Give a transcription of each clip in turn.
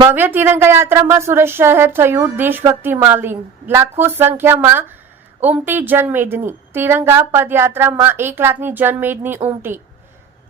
ભવ્ય તિરંગા યાત્રામાં સુરત શહેર થયું દેશભક્તિમાં લીન. લાખો સંખ્યામાં ઉમટી જનમેદની. તિરંગા પદયાત્રામાં 1 લાખની જનમેદની ઉમટી.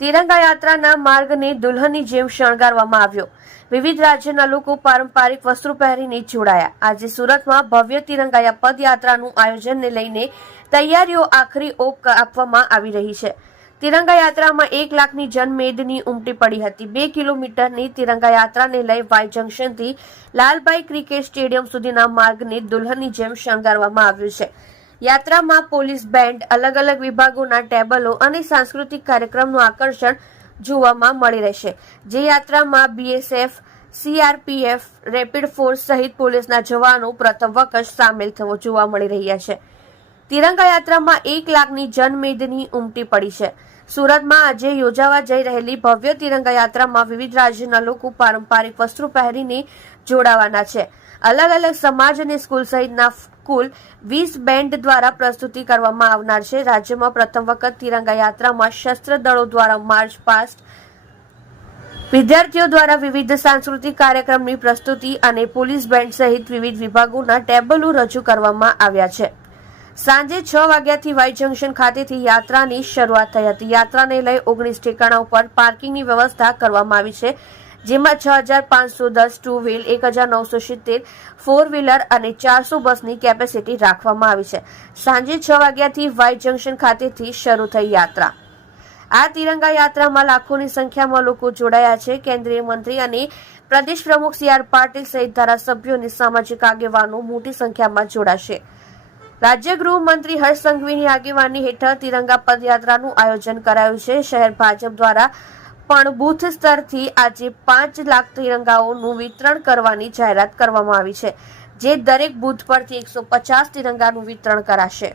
તિરંગા યાત્રાના માર્ગને દુલ્હનની જેમ શણગારવામાં આવ્યો. વિવિધ રાજ્યના લોકો પારંપરિક વસ્ત્રો પહેરીને જોડાયા. આજે સુરતમાં ભવ્ય તિરંગા પદયાત્રાનું આયોજનને લઈને તૈયારીઓ આખરી ઓપ આપવામાં આવી રહી છે. તિરંગા યાત્રામાં 1 લાખની જનમેદની ઉમટી પડી હતી. 2 કિલોમીટરની તિરંગા યાત્રાને લઈ વાય જંકશનથી લાલભાઈ ક્રિકેટ સ્ટેડિયમ સુધીના માર્ગને દુલ્હનની જેમ શણગારવામાં આવ્યું છે. યાત્રામાં પોલીસ બેન્ડ, અલગ અલગ વિભાગોના ટેબલો અને સાંસ્કૃતિક કાર્યક્રમનું આકર્ષણ જોવામાં મળી રહેશે. જે યાત્રામાં બીએસએફ, સીઆરપીએફ, રેપિડ ફોર્સ સહિત પોલીસના જવાનો પ્રથમ વખત સામેલ થવો જોવા મળી રહ્યા છે. તિરંગા યાત્રામાં 1 લાખની જનમેદની ઉમટી પડી છે. સુરતમાં આજે યોજાવા જઈ રહેલી ભવ્ય તિરંગા યાત્રામાં વિવિધ રાજ્યના લોકો પારંપરિક વસ્ત્રો પહેરીને જોડાવાના છે. અલગ અલગ સમાજ અને સ્કૂલ સહિતના કુલ 20 બેન્ડ દ્વારા પ્રસ્તુતિ કરવામાં આવનાર છે. રાજ્યમાં પ્રથમ વખત તિરંગા યાત્રામાં સશસ્ત્ર દળો દ્વારા માર્ચ પાસ્ટ, વિદ્યાર્થીઓ દ્વારા વિવિધ સાંસ્કૃતિક કાર્યક્રમની પ્રસ્તુતિ અને પોલીસ બેન્ડ સહિત વિવિધ વિભાગોના ટેબલો રજૂ કરવામાં આવ્યા છે. સાંજે 6 વાગ્યાથી વાય જંકશન ખાતેથી યાત્રાની શરૂઆત થઈ હતી. યાત્રાને લઈ 19 ઠેકાણા ઉપર પાર્કિંગની વ્યવસ્થા કરવામાં આવી છે, જેમાં 6510 ટુ વ્હીલ, 1970 ફોર વ્હીલર અને 400 બસની કેપેસિટી રાખવામાં આવી છે. સાંજે 6 વાગ્યાથી વાય જંકશન ખાતેથી શરૂ થઈ યાત્રા. આ તિરંગા યાત્રામાં લાખોની સંખ્યામાં લોકો જોડાયા છે. કેન્દ્રીય મંત્રી અને પ્રદેશ પ્રમુખ CR પાટીલ સહિત ધારાસભ્યો અને સામાજિક આગેવાનો મોટી સંખ્યામાં જોડાશે. રાજ્ય ગૃહમંત્રી હર્ષ સંઘવીની આગેવાની હેઠળ તિરંગા પદયાત્રાનું આયોજન કરાયું છે. શહેર ભાજપ દ્વારા પણ બૂથ સ્તરથી આજે 5 લાખ તિરંગાઓનું વિતરણ કરવાની જાહેરાત કરવામાં આવી છે, જે દરેક બૂથ પરથી 150 તિરંગાનું વિતરણ કરાશે.